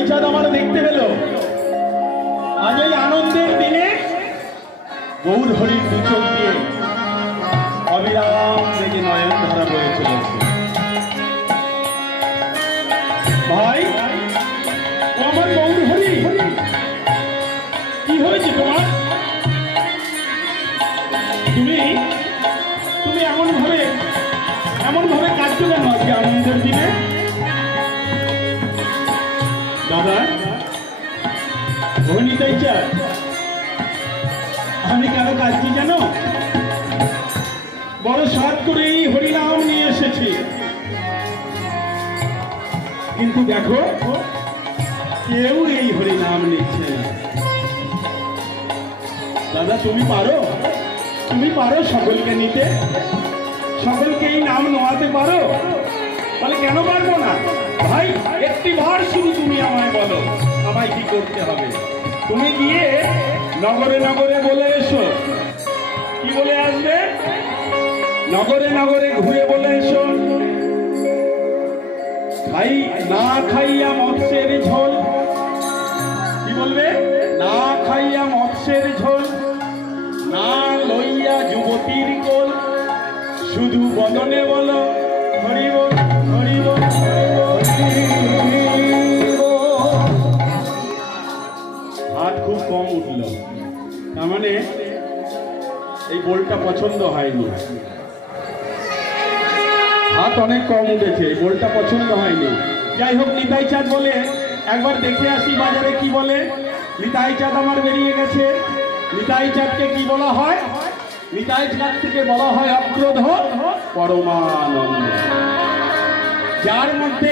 নিতাই চাঁদ আমার দেখতে পেল। আজ এই আনন্দের দিনে গৌর হরির দু চোখ দিয়ে অবিরাম থেকে নয়ন ধারা বয়ে চলেছে। ভাই, ও আমার গৌর হরি, কি হয়েছে তোমার? তুমি তুমি এমন ভাবে কাটছো কেন আজকে আনন্দের দিনে? দাদা, ও নিতাই চাঁদ, আমি কেন কাঁদছি জানো? বড় সাধ করে এই হরিনাম নিয়ে এসেছি, কিন্তু দেখো কেউ এই হরিনাম নিচ্ছে না। দাদা, তুমি পারো সকলকে নিতে, সকলকে এই নাম নোয়াতে পারো? বলে কেন পারবো না? ভাই, একটি বার শুধু তুমি আমায় বলো আমায় কি করতে হবে। তুমি গিয়ে নগরে নগরে বলে এসো। কি বলে আসবে? নগরে নগরে ঘুরে বলে এসো, না খাইয়া মৎস্যের ঝোল। কি বলবে? না খাইয়া মৎস্যের ঝোল, না লইয়া যুবতীর কোল, শুধু বদনে বলো হরি বল, হরি বল, হাত খুব কম উঠল, তার মানে এই বোলটা পছন্দ হয়নি। হাত অনেক কম উঠেছে, এই বোলটা পছন্দ হয়নি। যাই হোক, নিতাই চাঁদ বলে একবার দেখে আসি বাজারে কি বলে। নিতাই চাঁদ আমার বেরিয়ে গেছে। নিতাই চাঁদকে কি বলা হয়? নিতাই চাঁদ থেকে বলা হয় অগ্রধর পরমানন্দ, যার মধ্যে